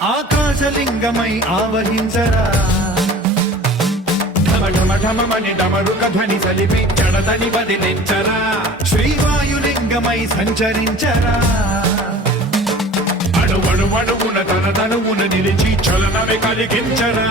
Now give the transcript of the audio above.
ఆకాశలింగమై ఆవహించరా ఢమఢమఢమని డమరుక ధ్వని సలిపి జడదని వదిలించరా శ్రీవాయులింగమై సంచరించరా అణువణువున తన తనువున నిలిచి చలనమే కలిగించరా